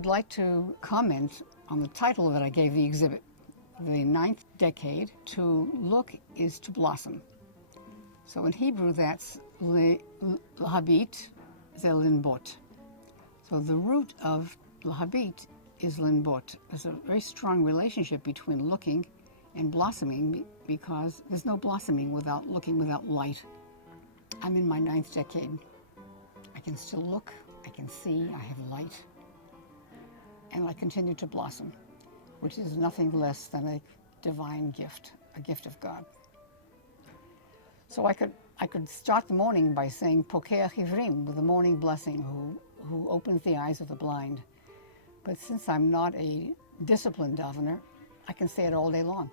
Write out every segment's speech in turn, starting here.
would like to comment on the title that I gave the exhibit. The ninth decade, to look is to blossom. So in Hebrew, that's lahabit zelinbot. So the root of lahabit is linbot. There's a very strong relationship between looking and blossoming, because there's no blossoming without looking, without light. I'm in my ninth decade. I can still look, I can see, I have light, and I continue to blossom, which is nothing less than a divine gift, a gift of God. So I could start the morning by saying Pokeach Ivrim, with the morning blessing, who opens the eyes of the blind. But since I'm not a disciplined davener, I can say it all day long,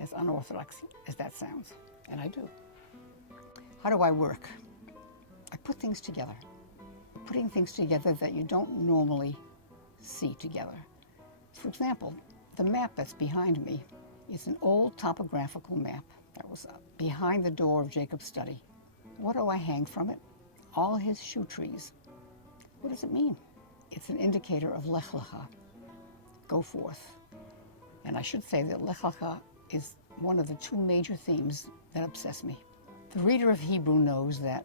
as unorthodox as that sounds, and I do. How do I work? I put things together, putting things together that you don't normally see together. For example, the map that's behind me is an old topographical map that was behind the door of Jacob's study. What do I hang from it? All his shoe trees. What does it mean? It's an indicator of Lech Lecha, go forth. And I should say that Lech Lecha is one of the two major themes that obsess me. The reader of Hebrew knows that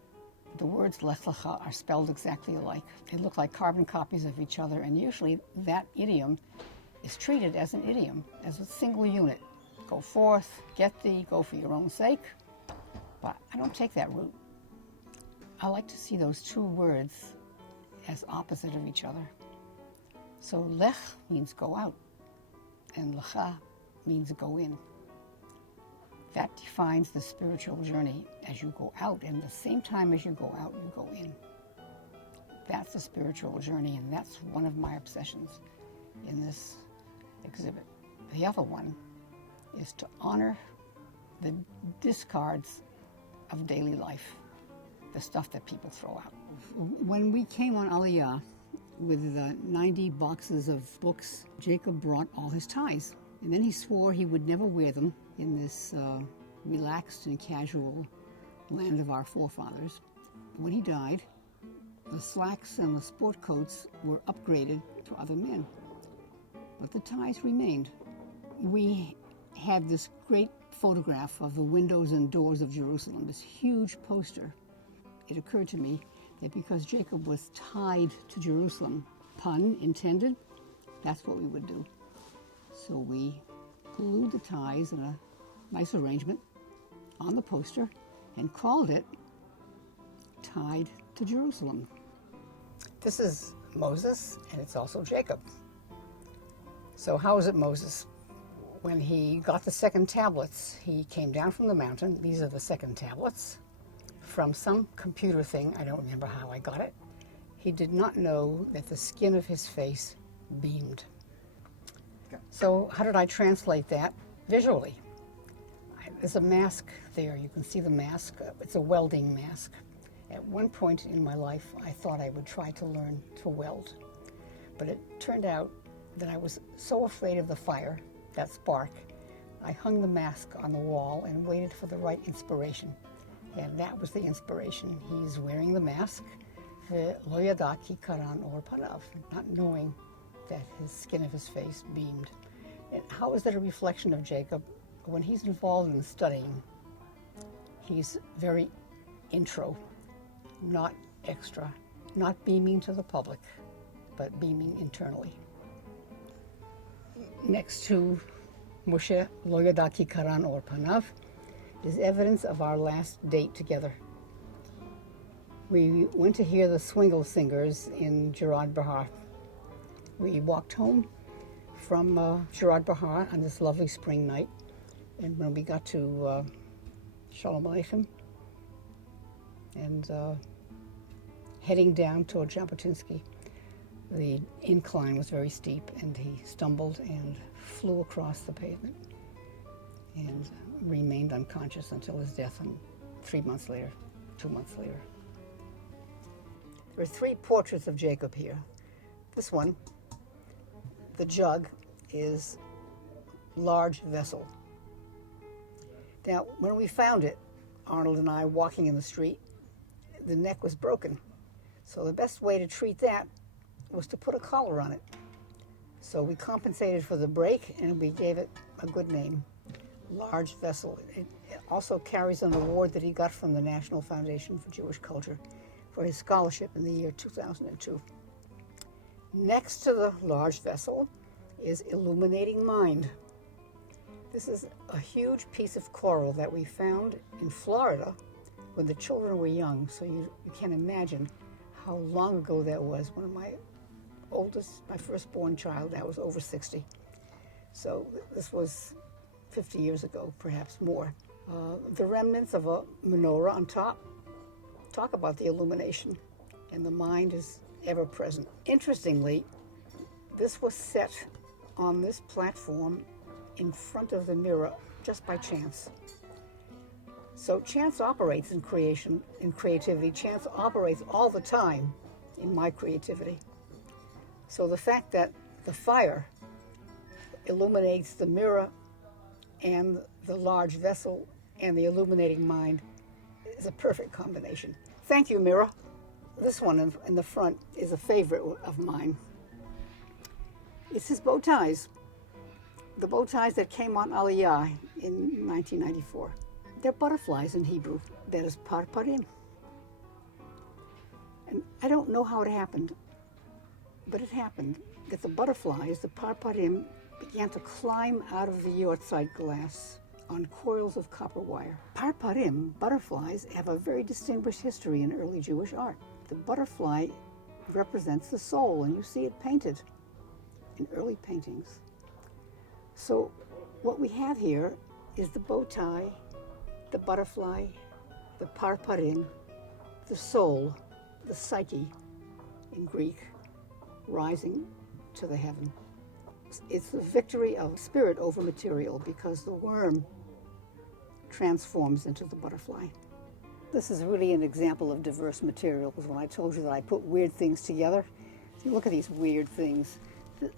the words Lech Lecha are spelled exactly alike. They look like carbon copies of each other, and usually that idiom is treated as an idiom, as a single unit. Go forth, get thee, go for your own sake. But I don't take that route. I like to see those two words as opposite of each other. So lech means go out, and lecha means go in. That defines the spiritual journey. As you go out, and the same time as you go out, you go in. That's the spiritual journey, and that's one of my obsessions in this exhibit. The other one is to honor the discards of daily life, the stuff that people throw out. When we came on Aliyah with 90 boxes of books, Jacob brought all his ties. And then he swore he would never wear them in this relaxed and casual land of our forefathers. When he died, the slacks and the sport coats were upgraded to other men, but the ties remained. We had this great photograph of the windows and doors of Jerusalem, this huge poster. It occurred to me that because Jacob was tied to Jerusalem, pun intended, that's what we would do. So we glued the ties in a nice arrangement on the poster and called it Tied to Jerusalem. This is Moses, and it's also Jacob. So how is it Moses? When he got the second tablets, he came down from the mountain. These are the second tablets. From some computer thing, I don't remember how I got it, he did not know that the skin of his face beamed. So how did I translate that visually? There's a mask there. You can see the mask. It's a welding mask. At one point in my life, I thought I would try to learn to weld. But it turned out that I was so afraid of the fire, that spark, I hung the mask on the wall and waited for the right inspiration. And that was the inspiration. He's wearing the mask, lo yadaki karan or parav, not knowing that his skin of his face beamed. And how is that a reflection of Jacob? When he's involved in studying, he's very intro, not extra, not beaming to the public, but beaming internally. Next to Moshe lo yadaki karan or panav is evidence of our last date together. We went to hear the Swingle Singers in Gerard Bahar. We walked home from Gerard Bahar on this lovely spring night, and when we got to Shalom Aleichem and heading down toward Jabotinsky, the incline was very steep, and he stumbled and flew across the pavement and remained unconscious until his death 2 months later. There are 3 portraits of Jacob here. This one, the jug, is large vessel. Now, when we found it, Arnold and I walking in the street, the neck was broken. So the best way to treat that was to put a collar on it. So we compensated for the break, and we gave it a good name, Large Vessel. It also carries an award that he got from the National Foundation for Jewish Culture for his scholarship in the year 2002. Next to the Large Vessel is Illuminating Mind. This is a huge piece of coral that we found in Florida when the children were young, so you can imagine how long ago that was. One of my firstborn child, that was over 60. So this was 50 years ago, perhaps more. The remnants of a menorah on top talk about the illumination, and the mind is ever present. Interestingly, this was set on this platform in front of the mirror just by chance. So chance operates in creation, in creativity. Chance operates all the time in my creativity. So the fact that the fire illuminates the mirror and the large vessel and the illuminating mind is a perfect combination. Thank you, mirror. This one in the front is a favorite of mine. It's his bow ties. The bow ties that came on Aliyah in 1994. They're butterflies in Hebrew. That is parparim. And I don't know how it happened, but it happened that the butterflies, the parparim, began to climb out of the yortzeit glass on coils of copper wire. Parparim, butterflies, have a very distinguished history in early Jewish art. The butterfly represents the soul, and you see it painted in early paintings. So what we have here is the bow tie, the butterfly, the parparim, the soul, the psyche in Greek, rising to the heaven. It's the victory of spirit over material, because the worm transforms into the butterfly. This is really an example of diverse materials. When I told you that I put weird things together, see, look at these weird things.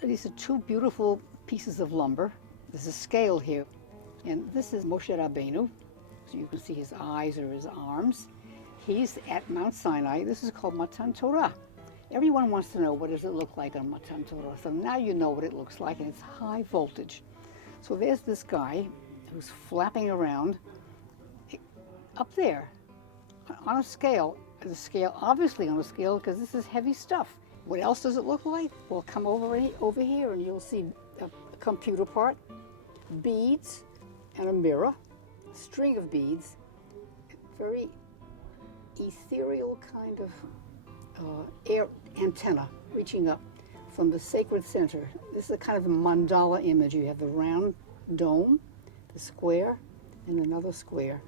These are two beautiful pieces of lumber. There's a scale here, and this is Moshe Rabbeinu. So you can see his eyes or his arms. He's at Mount Sinai. This is called Matan Torah. Everyone wants to know, what does it look like on Matan Torah? So now you know what it looks like, and it's high voltage. So there's this guy who's flapping around up there on a scale. The scale, obviously on a scale, because this is heavy stuff. What else does it look like? Well, come over here and you'll see a computer part, beads, and a mirror, a string of beads, very ethereal kind of air antenna reaching up from the sacred center. This is a kind of a mandala image. You have the round dome, the square, and another square.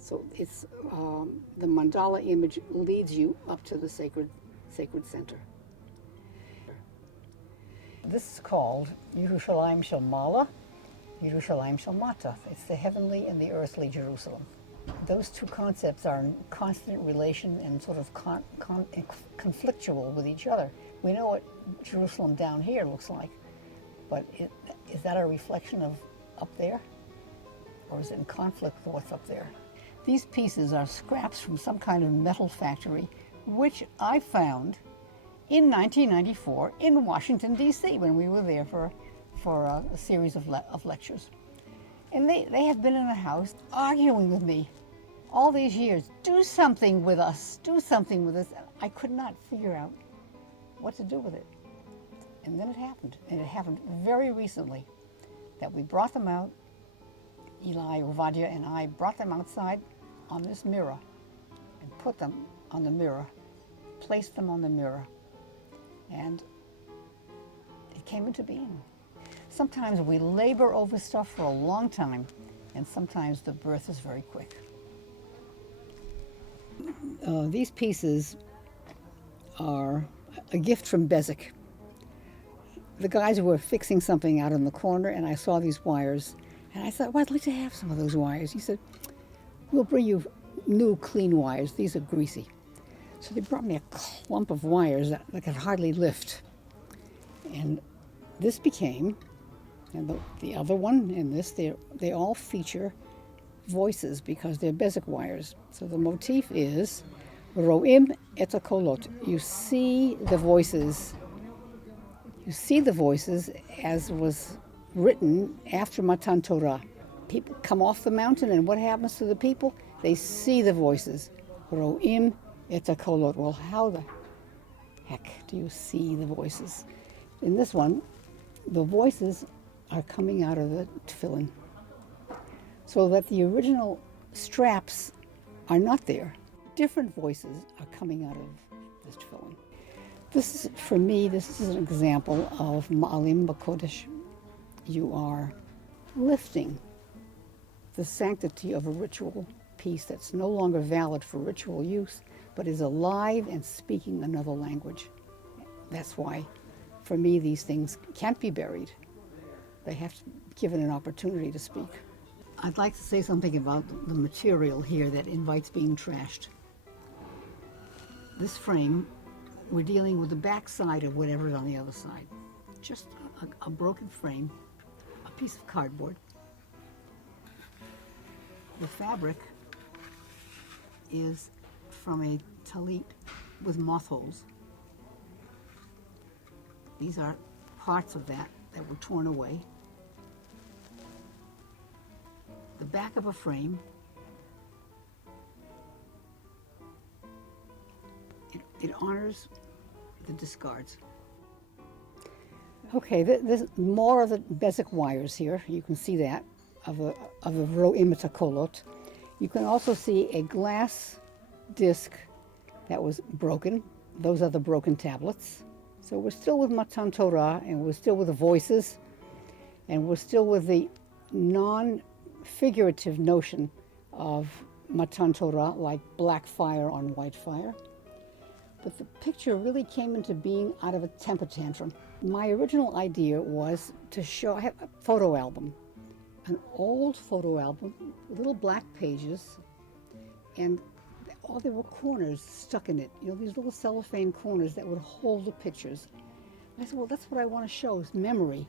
So it's the mandala image leads you up to the sacred center. This is called Yerushalayim Shel Mala, Yerushalayim Shel Mata. It's the heavenly and the earthly Jerusalem. Those two concepts are in constant relation and sort of conflictual with each other. We know what Jerusalem down here looks like, but is that a reflection of up there? Or is it in conflict with what's up there? These pieces are scraps from some kind of metal factory, which I found in 1994 in Washington, D.C., when we were there for a series of lectures. And they have been in the house arguing with me all these years. Do something with us. Do something with us. I could not figure out what to do with it. And then it happened. And it happened very recently that we brought them out. Eli, Ovadia, and I brought them outside on this mirror and put them on the mirror, placed them on the mirror, and it came into being. Sometimes we labor over stuff for a long time, and sometimes the birth is very quick. These pieces are a gift from Bezic. The guys were fixing something out in the corner, and I saw these wires, and I thought, well, I'd like to have some of those wires. He said, we'll bring you new, clean wires. These are greasy. So they brought me a clump of wires that I could hardly lift. And this became, and the other one and this, they all feature voices because they're Bezic wires. So the motif is Ro'im et hakolot. You see the voices You see the voices as was written after Matan Torah. People come off the mountain, and what happens to the people? They see the voices. Ro'im et hakolot. Well, how the heck do you see the voices? In this one, the voices are coming out of the tefillin, so that the original straps are not there. Different voices are coming out of this tefillin. This is, for me, this is an example of Ma'alim B'Kodesh. You are lifting the sanctity of a ritual piece that's no longer valid for ritual use, but is alive and speaking another language. That's why, for me, these things can't be buried. They have to be given an opportunity to speak. I'd like to say something about the material here that invites being trashed. This frame, we're dealing with the back side of whatever is on the other side. Just a broken frame, a piece of cardboard. The fabric is from a talit with moth holes. These are parts of that were torn away. The back of a frame. It honors the discards. Okay, there's more of the Bezek wires here. You can see that of the Ro'im et hakolot. You can also see a glass disc that was broken. Those are the broken tablets. So we're still with Matan Torah, and we're still with the voices, and we're still with the non-figurative notion of Matan Torah, like black fire on white fire. But the picture really came into being out of a temper tantrum. My original idea was to show, I have a photo album, an old photo album, little black pages, and all there were corners stuck in it, these little cellophane corners that would hold the pictures. I said, well, that's what I want to show, is memory.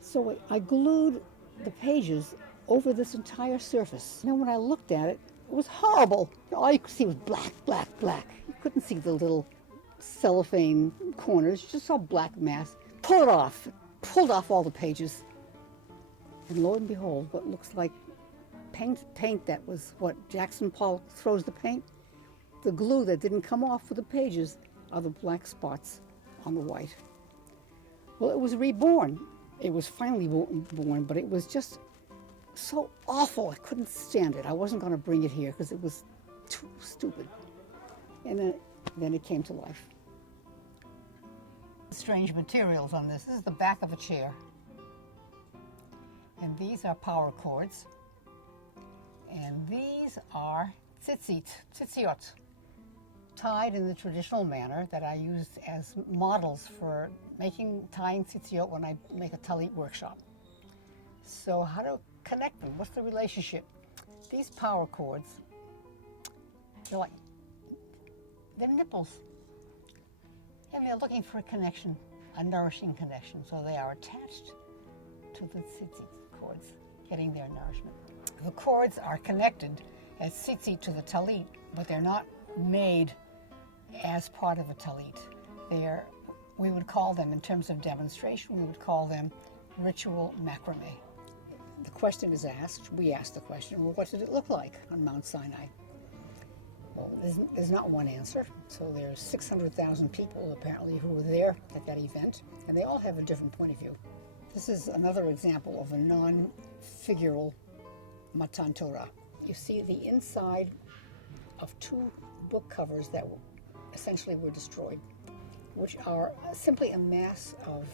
So I glued the pages over this entire surface. And then when I looked at it, it was horrible. All you could see was black, black, black. You couldn't see the little cellophane corners. You just saw black mass. Pulled off all the pages. And lo and behold, what looks like paint that was what Jackson Pollock throws the paint. The glue that didn't come off for the pages are the black spots on the white. Well, it was reborn. It was finally born, but it was just so awful. I couldn't stand it. I wasn't going to bring it here because it was too stupid. And then it came to life. Strange materials on this. This is the back of a chair. And these are power cords. And these are tzitziot, tied in the traditional manner that I use as models for tying tzitziot when I make a talit workshop. So how to connect them? What's the relationship? These power cords, they're nipples. And they're looking for a connection, a nourishing connection. So they are attached to the tzitzit cords, getting their nourishment. The cords are connected as tzitzit to the talit, but they're not made as part of a talit. We would call them, in terms of demonstration, we would call them ritual macrame. The question is asked, we asked the question, well, what did it look like on Mount Sinai? Well, there's not one answer. So there's 600,000 people apparently who were there at that event, and they all have a different point of view. This is another example of a non-figural Matan Torah. You see the inside of two book covers that essentially were destroyed, which are simply a mass of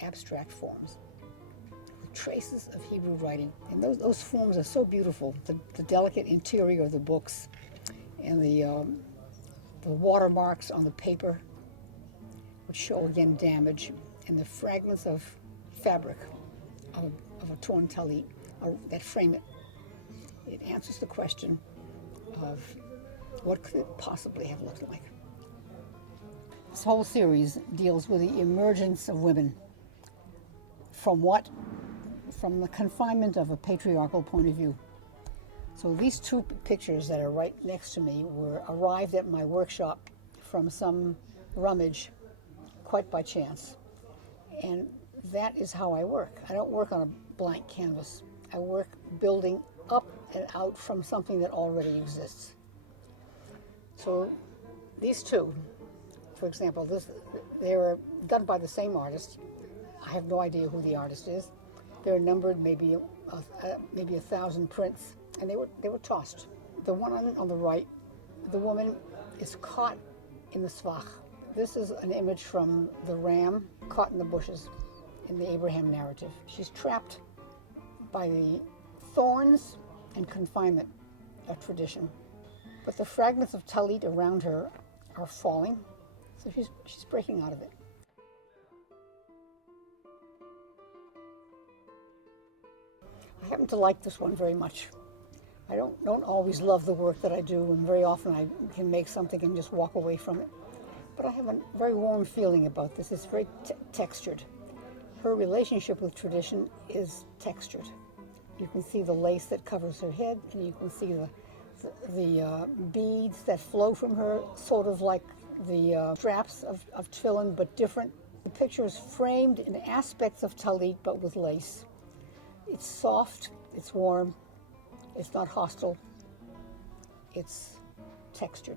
abstract forms with traces of Hebrew writing. And those forms are so beautiful. The delicate interior of the books and the watermarks on the paper, which show again damage, and the fragments of fabric of a torn talit that frame it. It answers the question of what could it possibly have looked like. This whole series deals with the emergence of women from the confinement of a patriarchal point of view. So these two pictures that are right next to me arrived at my workshop from some rummage quite by chance. And that is how I work. I don't work on a blank canvas. I work building up and out from something that already exists. So these two, for example, they were done by the same artist. I have no idea who the artist is. They're numbered maybe 1,000 prints, and they were tossed. The one on the right, the woman is caught in the svach. This is an image from the ram caught in the bushes in the Abraham narrative. She's trapped by the thorns and confinement of tradition. But the fragments of talit around her are falling, so she's breaking out of it. I happen to like this one very much. I don't always love the work that I do, and very often I can make something and just walk away from it. But I have a very warm feeling about this. It's very textured. Her relationship with tradition is textured. You can see the lace that covers her head, and you can see the beads that flow from her, sort of like the straps of tefillin, but different. The picture is framed in aspects of talit, but with lace. It's soft, it's warm, it's not hostile, it's textured.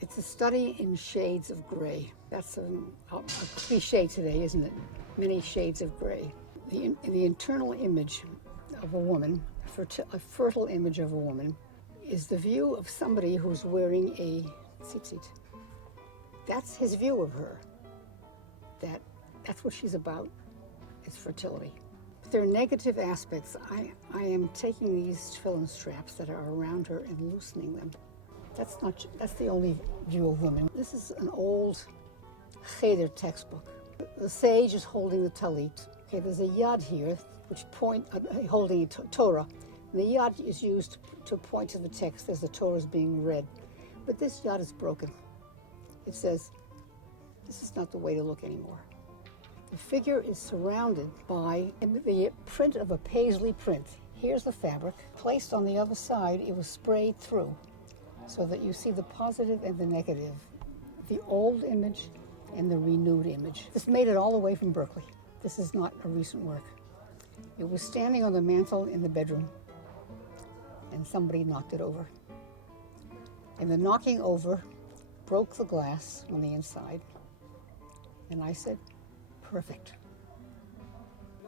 It's a study in shades of gray. That's a cliche today, isn't it? Many shades of gray. The internal image of a woman, a fertile image of a woman, is the view of somebody who's wearing a tzitzit. That's his view of her. That's what she's about. It's fertility. If there are negative aspects, I am taking these tefillin straps that are around her and loosening them. That's the only view of women. This is an old cheder textbook. The sage is holding the talit. Okay, there's a yad here, which holding a Torah. And the yad is used to point to the text as the Torah is being read. But this yad is broken. It says, this is not the way to look anymore. The figure is surrounded by the print of a paisley print. Here's the fabric. Placed on the other side, it was sprayed through so that you see the positive and the negative, the old image and the renewed image. This made it all the way from Berkeley. This is not a recent work. It was standing on the mantle in the bedroom, and somebody knocked it over. And the knocking over broke the glass on the inside. And I said, perfect.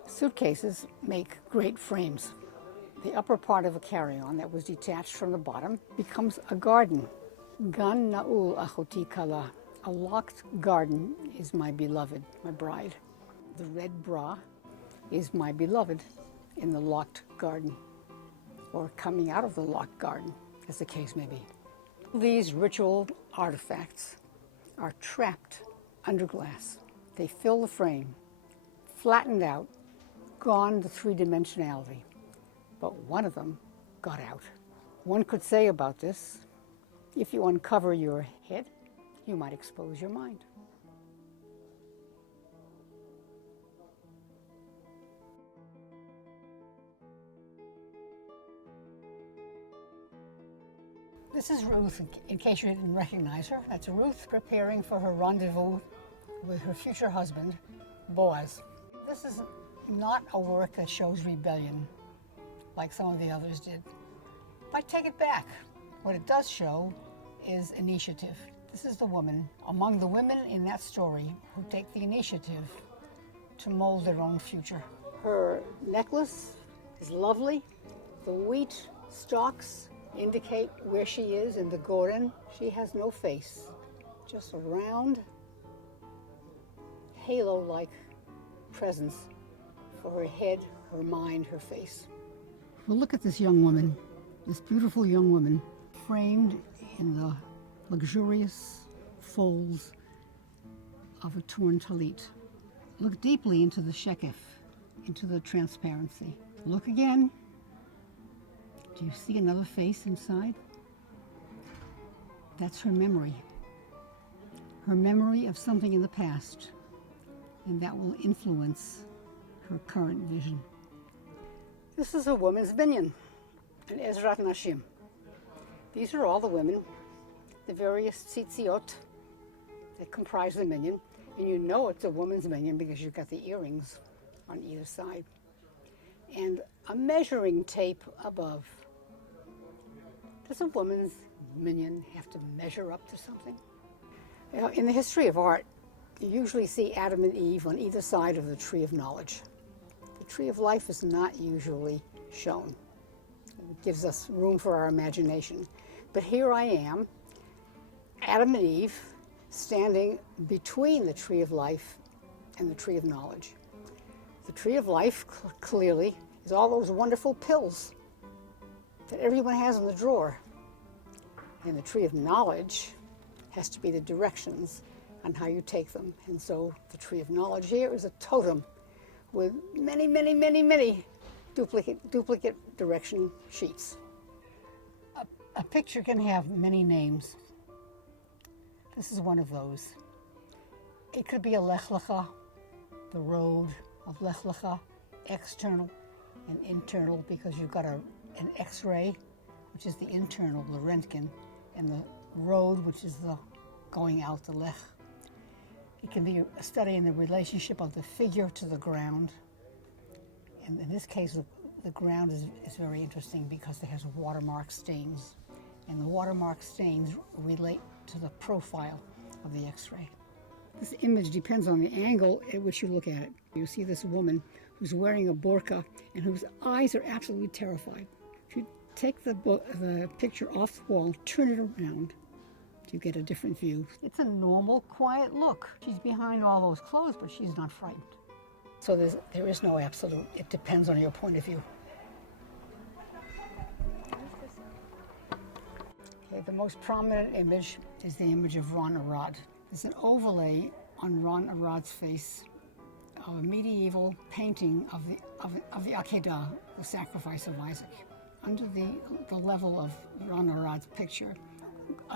Suitcases make great frames. The upper part of a carry-on that was detached from the bottom becomes a garden. Gan na'ul achoti kala. A locked garden is my beloved, my bride. The red bra is my beloved in the locked garden, or coming out of the locked garden, as the case may be. These ritual artifacts are trapped under glass. They fill the frame, flattened out, gone the three-dimensionality. But one of them got out. One could say about this, if you uncover your head, you might expose your mind. This is Ruth, in case you didn't recognize her. That's Ruth preparing for her rendezvous with her future husband, Boaz. This is not a work that shows rebellion, like some of the others did. But I take it back. What it does show is initiative. This is the woman, among the women in that story, who take the initiative to mold their own future. Her necklace is lovely. The wheat stalks indicate where she is in the Goren. She has no face, just a round, halo-like presence for her head, her mind, her face. Well, look at this young woman, this beautiful young woman, framed in the luxurious folds of a torn talit. Look deeply into the shekef, into the transparency. Look again. Do you see another face inside? That's her memory of something in the past, and that will influence her current vision. This is a woman's binyan, an Ezrat Nashim. These are all the women, the various tzitziot that comprise the minyan. And you know it's a woman's minion because you've got the earrings on either side. And a measuring tape above. Does a woman's minion have to measure up to something? You know, in the history of art, you usually see Adam and Eve on either side of the tree of knowledge. The tree of life is not usually shown. It gives us room for our imagination. But here I am, Adam and Eve, standing between the tree of life and the tree of knowledge. The tree of life, clearly, is all those wonderful pills that everyone has in the drawer. And the tree of knowledge has to be the directions on how you take them. And so the tree of knowledge here is a totem with many, many, many, many duplicate direction sheets. A picture can have many names. This is one of those. It could be a Lech Lecha, the road of Lech Lecha, external and internal, because you've got an X-ray, which is the internal, the Röntgen, and the road, which is the going out, the Lech. It can be a study in the relationship of the figure to the ground. And in this case, the ground is very interesting because it has watermark stains. And the watermark stains relate to the profile of the X-ray. This image depends on the angle at which you look at it. You see this woman who's wearing a burqa and whose eyes are absolutely terrified. If you take the picture off the wall, turn it around, you get a different view. It's a normal, quiet look. She's behind all those clothes, but she's not frightened. So there is no absolute. It depends on your point of view. Okay, the most prominent image is the image of Ron Arad. There's an overlay on Ron Arad's face of a medieval painting of the Akedah, the sacrifice of Isaac. Under the level of Ron Arad's picture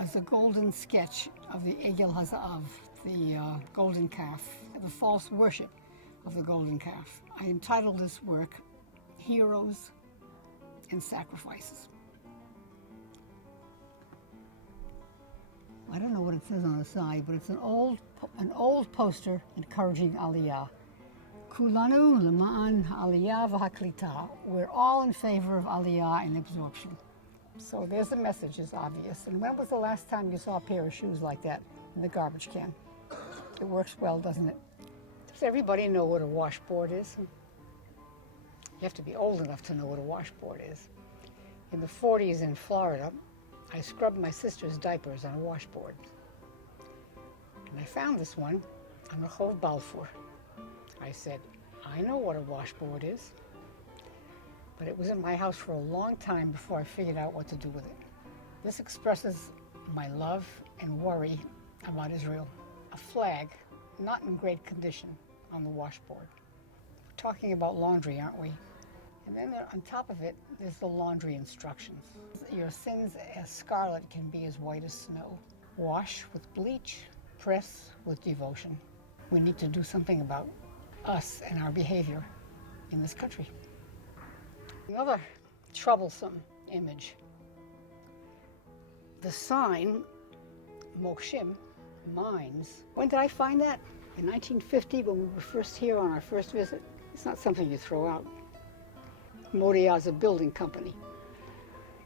is a golden sketch of the Egel HaZahav, the golden calf, the false worship of the golden calf. I entitled this work, Heroes and Sacrifices. I don't know what it says on the side, but it's an old poster encouraging Aliyah. Kulanu lema'an Aliyah v'haklita. We're all in favor of Aliyah and absorption. So there's the message, is obvious. And when was the last time you saw a pair of shoes like that in the garbage can? It works well, doesn't it? Does everybody know what a washboard is? You have to be old enough to know what a washboard is. In the 40s in Florida, I scrubbed my sister's diapers on a washboard. And I found this one on Rehov Balfour. I said, I know what a washboard is. But it was in my house for a long time before I figured out what to do with it. This expresses my love and worry about Israel. A flag, not in great condition, on the washboard. We're talking about laundry, aren't we? And then on top of it, there's the laundry instructions. Your sins as scarlet can be as white as snow. Wash with bleach, press with devotion. We need to do something about us and our behavior in this country. Another troublesome image. The sign, Mokshim, mines. When did I find that? In 1950, when we were first here on our first visit. It's not something you throw out. Moriah is a building company.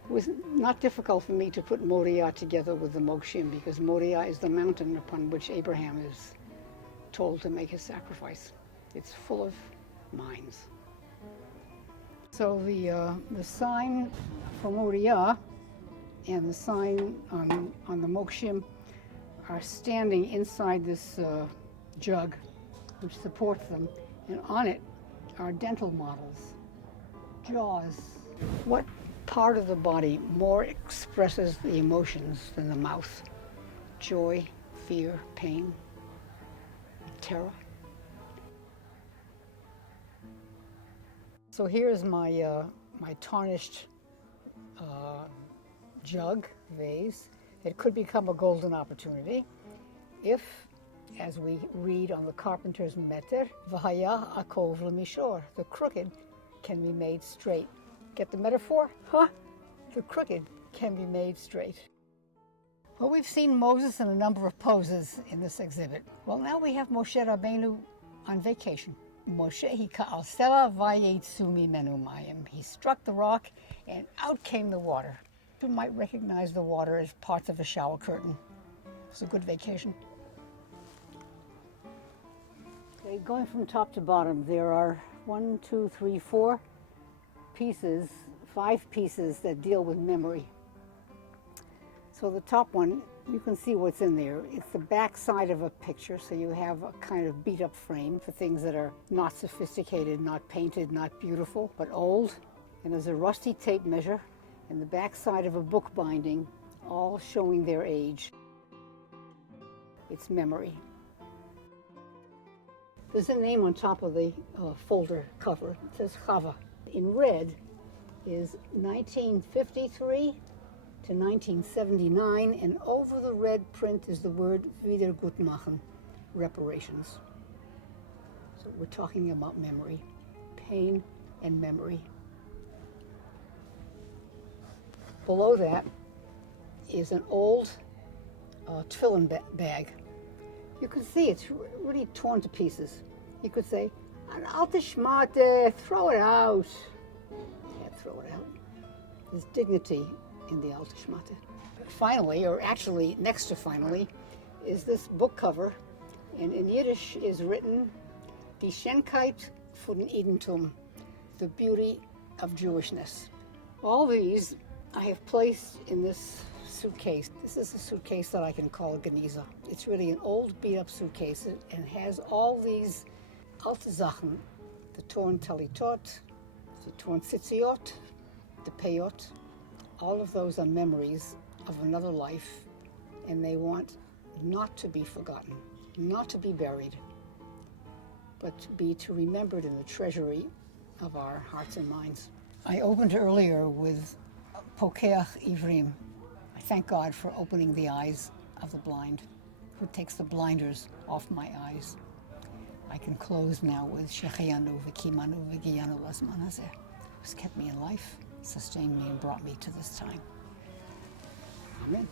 It was not difficult for me to put Moriah together with the Mokshim because Moriah is the mountain upon which Abraham is told to make his sacrifice. It's full of mines. So the sign for Moriah and the sign on the Mokshim are standing inside this jug, which supports them, and on it are dental models. Jaws. What part of the body more expresses the emotions than the mouth? Joy, fear, pain, terror. So here's my tarnished jug, vase. It could become a golden opportunity if, as we read on the carpenter's meter, v'haya akov l'mishor, the crooked can be made straight. Get the metaphor? Huh? The crooked can be made straight. Well, we've seen Moses in a number of poses in this exhibit. Well, now we have Moshe Rabbeinu on vacation. Moshe hika'al sela vayetzu mimenu mayim. He struck the rock and out came the water. You might recognize the water as parts of a shower curtain. It was a good vacation. Okay, going from top to bottom, there are 1, 2, 3, 4 pieces, 5 pieces that deal with memory. So the top one, you can see what's in there. It's the back side of a picture, so you have a kind of beat up frame for things that are not sophisticated, not painted, not beautiful, but old. And there's a rusty tape measure and the back side of a book binding, all showing their age. It's memory. There's a name on top of the folder cover. It says Chava. In red is 1953 to 1979, and over the red print is the word Wiedergutmachen, reparations. So we're talking about memory, pain and memory. Below that is an old tefillin bag. You can see it's really torn to pieces. You could say, an alte Schmate, throw it out. Can't throw it out. There's dignity in the alte Schmate. Finally, or actually next to finally, is this book cover. And in Yiddish is written, Die Schönheit von Judentum, the beauty of Jewishness. All these I have placed in this suitcase. This is a suitcase that I can call a Geniza. It's really an old beat-up suitcase and has all these alte Sachen, the torn talitot, the torn tzitziot, the peyot. All of those are memories of another life, and they want not to be forgotten, not to be buried, but to be remembered in the treasury of our hearts and minds. I opened earlier with Pokeach Ivrim. I thank God for opening the eyes of the blind, who takes the blinders off my eyes. I can close now with Shechianu v'kimanu v'giyanu lazman hazeh, who's kept me in life, sustained me, and brought me to this time. Amen.